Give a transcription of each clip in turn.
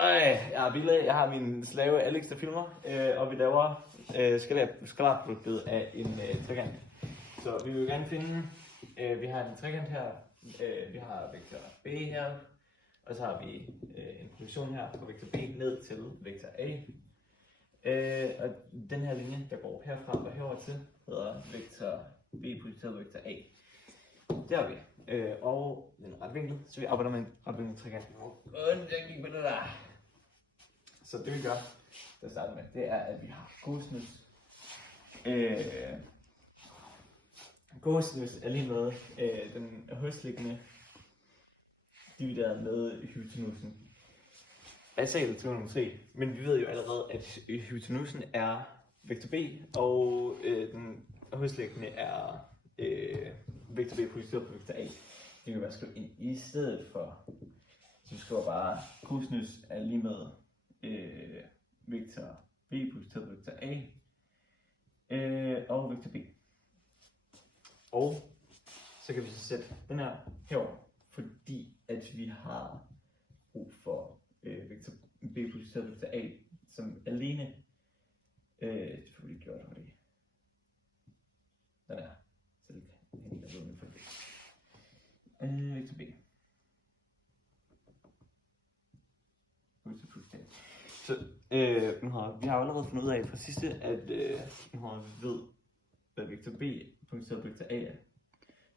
Jeg har min slave Alex, der filmer, og vi laver skalarproduktet af en trekant. Så vi vil gerne finde, vi har en trekant her, vi har vektor B her, og så har vi en projektion her fra vektor B ned til vektor A. Og den her linje, der går herfra og herover til, hedder vektor B projiceret vektor A. Det har vi. Og den retvinkel, så vi arbejder med en retvinkel trekant. Så det vi gør, til at starte med, det er, at vi har cosinus. Cosinus er lige med den højstliggende divideret med hypotenusen. Jeg sagde det trigonometri, men vi ved jo allerede, at hypotenusen er vektor B, og den højstliggende er vektor B projiceret på vektor A. Det kan vi bare skrive ind i stedet for. Så vi skriver bare, cosinus er lige med vektor B projiceret på vektor A og vektor B. Og så kan vi så sætte den her herover, fordi at vi har brug for vektor B projiceret på vektor A som alene. Det får vi lige gjort hurtigt. Den er. Så det kan jeg ikke for det. Vektor B. Så vi har allerede fundet ud af fra sidste, at vi ved, hvad vektor B punkteret på vektor A er.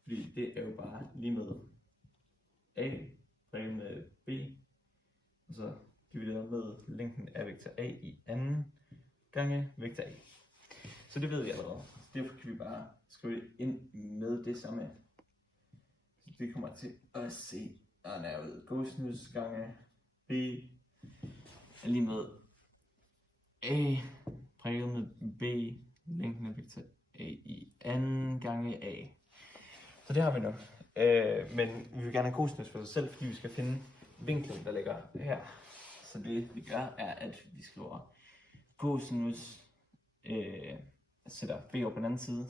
Fordi det er jo bare lige med A brækket med B, og så divideret med længden af vektor A i anden gange vektor A. Så det ved vi allerede. Så derfor kan vi bare skrive det ind med det samme. Så det kommer til at se ud. Cosinus gange B er lige med A brækket med B, længden af vektor A i anden gange A. Så det har vi nok. Men vi vil gerne have cosinus for sig selv, fordi vi skal finde vinklen, der ligger her. Så det vi gør, er, at vi skriver cosinus, sætter B over på den anden side.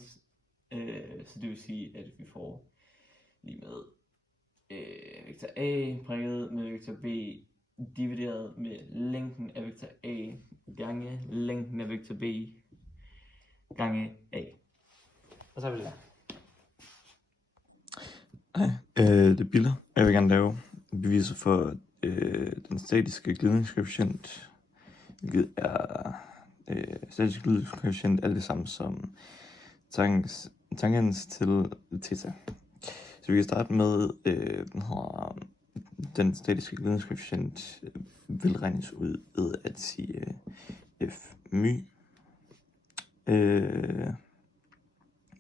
Så det vil sige, at vi får lige med vektor A prikket med vektor B divideret med længden af vektor A gange længden af vektor B gange A. Og så har vi det der. Hej, det er Biller. Jeg vil gerne lave beviser for den statiske glidningskoefficient, hvilket er statisk glidningskoefficient er det samme som tangens til theta. Så vi kan starte med den statiske glidningskoefficient vil regnes ud ved at sige f my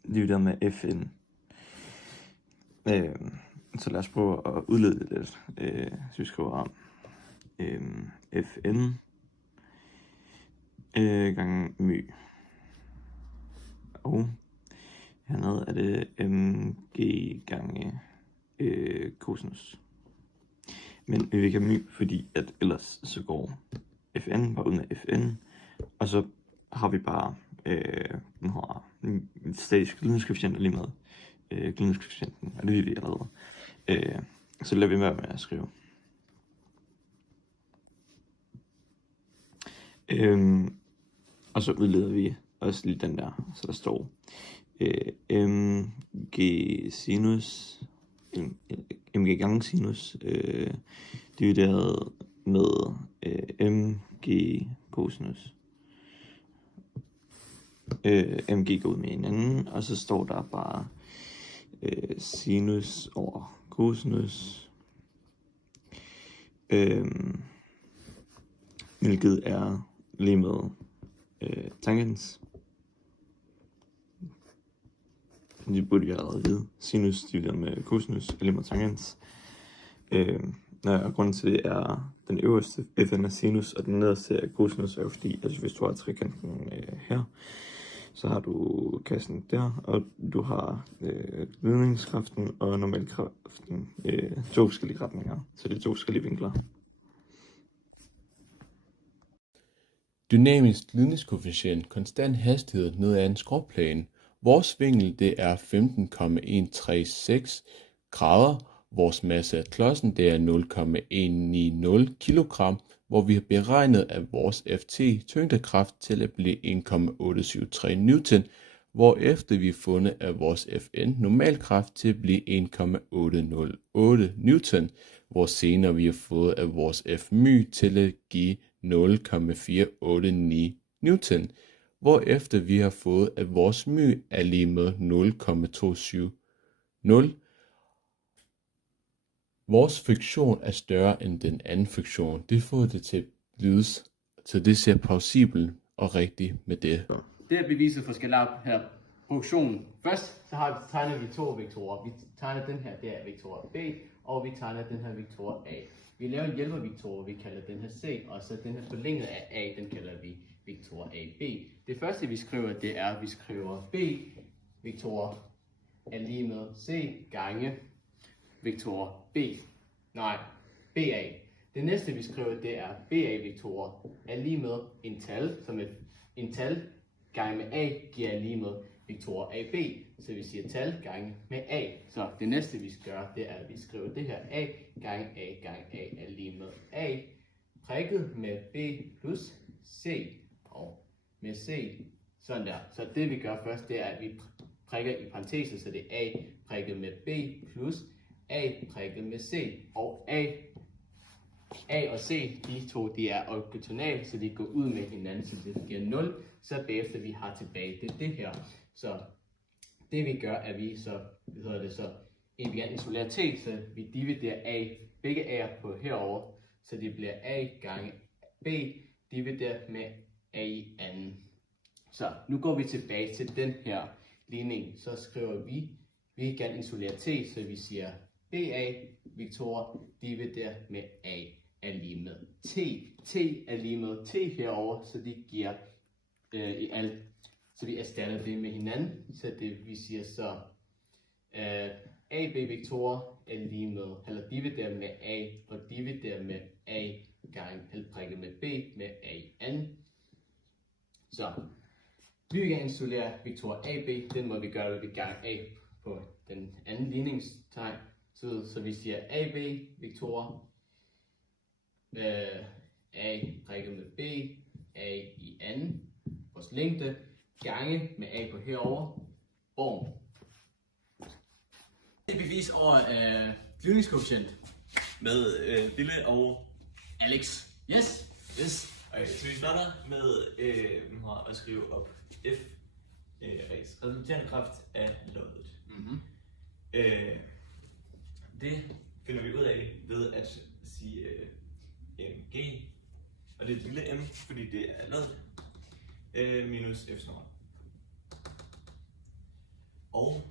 divideret med fn. Så lad os prøve at udlede det lidt. Så vi skriver fn gange my. Og hernede er det mg gange cosinus. Men vi kan my, fordi at ellers så går fn bare ud med fn, og så har vi bare den her statiske glidningskoefficient lige med glidningskoefficienten, og det ved vi allerede. Så lader vi være med at skrive. Og så udleder vi også lige den der, så der står mg sinus, mg gange sinus, divideret med mg cosinus. Mg går ud med hinanden, og så står der bare sinus over cosinus, hvilket er lige med tangens. Det burde vi allerede vide. Sinus divideret med cosinus er lige med tangens. Og grunden til det er, den øverste fn er sinus, og den nederste er cosinus, er jo fordi, altså hvis du har trekanten her, så har du kassen der, og du har ledningskraften og normalkraften, to forskellige retninger, så det er to forskellige vinkler. Dynamisk glidningskoefficient, konstant hastighed ned ad en skråplan. Vores vinkel det er 15,136 grader, Vores masse af klodsen, det er 0,190 kg, hvor vi har beregnet, at vores Ft tyngdekraft til at blive 1,873 Newton, hvorefter vi har fundet, at vores Fn normalkraft til at blive 1,808 Newton, hvor senere vi har fået, at vores Fmy til at give 0,489 Newton, hvorefter vi har fået, at vores my er lige med 0,270. Vores friktion er større end den anden friktion. Det får det til at lyde, så det ser plausibelt og rigtigt med det. Det er beviset for skalar her. Produktionen. Først så tegner vi to vektorer. Vi tegner den her, det er vektor B, og vi tegner den her vektor A. Vi laver en hjælpervektor, vi kalder den her C, og så den her forlænget af A, den kalder vi vektor AB. Det første vi skriver, det er, at vi skriver B vektor er lige med C gange vektor B. Nej, BA. Det næste vi skriver, det er BA-vektorer er lige med en tal, som en tal gange med A giver lige med vektor AB. Så vi siger tal gange med A. Så det næste vi skal gøre, det er, at vi skriver det her A gange A gange A er lige med A. Prikket med B plus C og med C. Sådan der. Så det vi gør først, det er, at vi prikker i parenteser, så det er A prikket med B plus A prikket med C. Og A og C, de to, de er ortogonale, så de går ud med hinanden, så det giver 0. Så bagefter vi har tilbage, det er det her. Så det vi gør, er vi så, vi kan isolere T, så vi dividerer A, begge A'er på herover, så det bliver A gange B, divideret med A i anden. Så nu går vi tilbage til den her ligning, så skriver vi kan isolere T, så vi siger BA vektorer divideret med A er lige med T. T er lige med T herover, så det giver i alt. Så vi erstatter det med hinanden, så det vi siger så AB vektorer er lige med, eller divideret med A og divideret med A gange prikket med B med A i anden. Så vi kan isolere vektor AB, den må vi gøre ved gange A på den anden ligningstegn. Så vi siger AB vektorer, A prikket med B, A i anden, vores længde, gange med A på herover. Bum. Det er bevis over glidningskoefficient Med lille og Alex. Yes. Okay, så vi starter med at skrive op F, resulterende kraft af loddet. Det finder vi ud af ved at sige G, og det er et lille m, fordi det er loddet, minus F snor. Og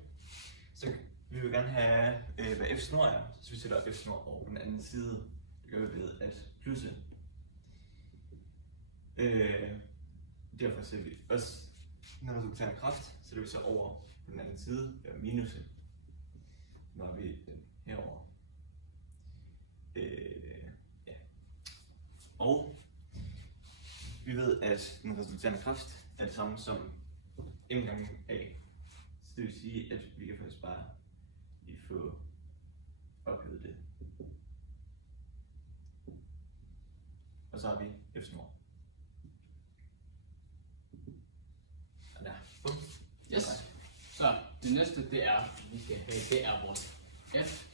så vi vil gerne have, hvad F snor er, så vi sætter F snor over på den anden side. Det gør vi ved at plusse. Derfor ser vi også, når der resulterer kraft, sætter vi så over på den anden side, ved minus. Nu har vi den herovre. Ja. Og vi ved, at den resulterende kraft er det samme som m gange A. Så det vil sige, at vi kan faktisk bare lige få ophævet det. Og så har vi F snor. Og der. Bum. Yes. Så det næste, det er, vi skal have, det er vores ft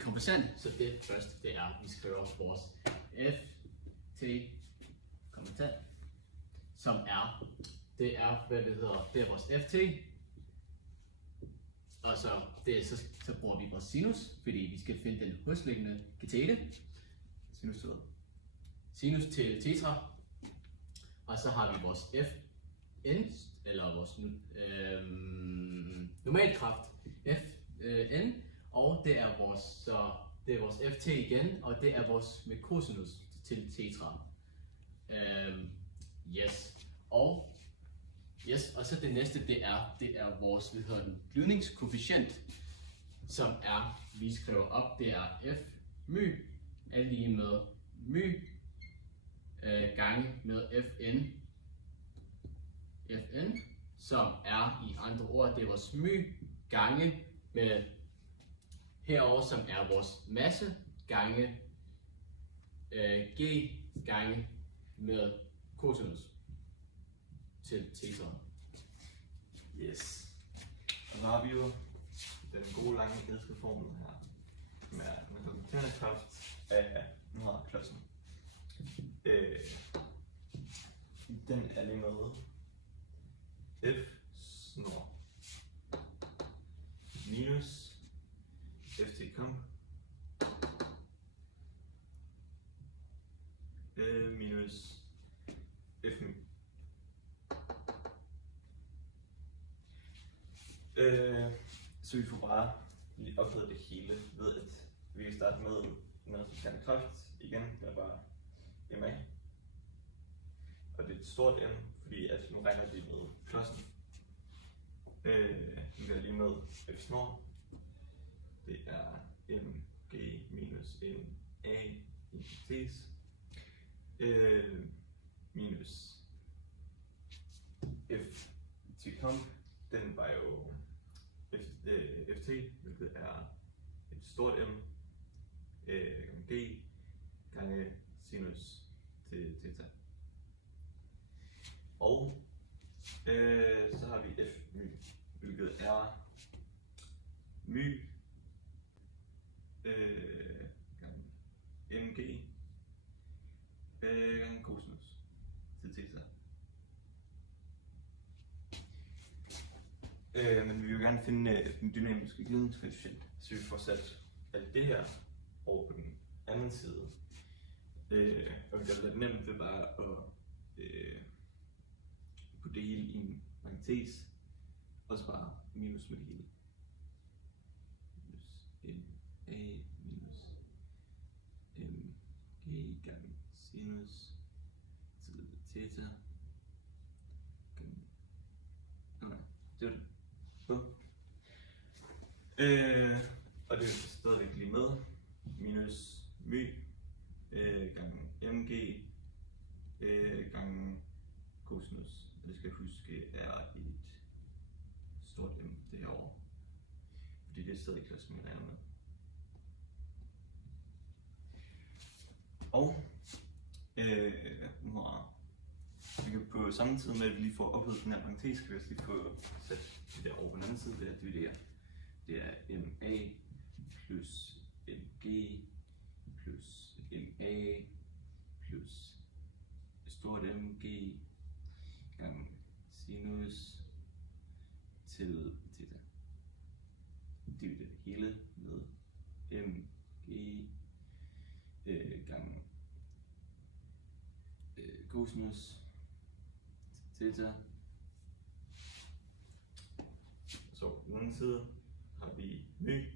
kompensant. Så det første, det er, vi skriver vores ft kompensant, som er, det er, hvad det hedder, det er vores ft. Og så bruger vi vores sinus, fordi vi skal finde den hosliggende katete. Sinus til tetra. Og så har vi vores fn, eller vores normalkraft fn, og det er vores ft igen, og det er vores med cosinus til tetra. Og så det næste, det er vores glidningskoefficient, som er, vi skriver op, det er f my er lige med my gange med fn, som er i andre ord, det er vores my gange med herover som er vores masse gange g gange med cosinus til theta. Yes. Og så har vi jo den gode lange gædske formel her, med den resulterende kraft af klodsen. Den er lige med F snor minus FT komp minus F my. Så vi får bare lige ophedet det hele ved, at vi kan starte med en resulterende kraft igen, der er bare MA. Og det er et stort M, fordi at nu regner vi med klodsen. Vi gør lige med F snor. Det er mg minus ma i parentes minus f til komp. Den var jo ft, hvilket er et stort M gange g gange sinus til theta. Og så har vi f my, hvilket er my gange mg gange cosinus til theta. Men vi vil gerne finde den dynamiske glidningskoefficient, så vi får sat alt det her over på den anden side. Og vi gør det lidt nemt ved bare at putte det hele i en parentes, og så bare minus med det hele. Minus ma minus mg gange sinus til theta. Okay, det var det. Og det er stadigvæk lige med minus my gange mg gange cosinus. Det skal jeg huske er et stort M det herovre, fordi det er stadig klassen vi regner med. Og vi kan på samme tid med at vi lige får ophedet den her parentes, kan vi også lige få sat det der over på den anden side ved at dividere. Det er MA plus MG plus MA plus stort MG gange sinus til theta. Dividere det hele med MG gange cosinus til theta. Så på den anden side har vi my,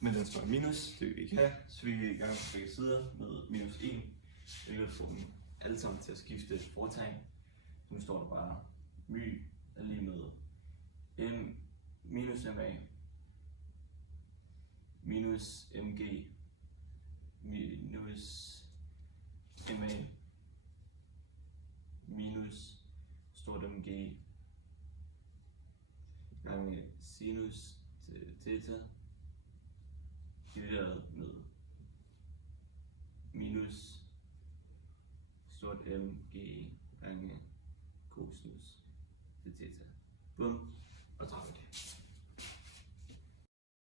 men den står i minus, det vil vi ikke have, så vi gør på begge sider med minus 1, hvilket får dem alle sammen til at skifte fortegn. Nu står der bare my er lige med m minus ma minus mg minus ma minus stort mg gange sinus til theta divideret med minus stort mg gange cosinus til theta. Bum, og så har vi det.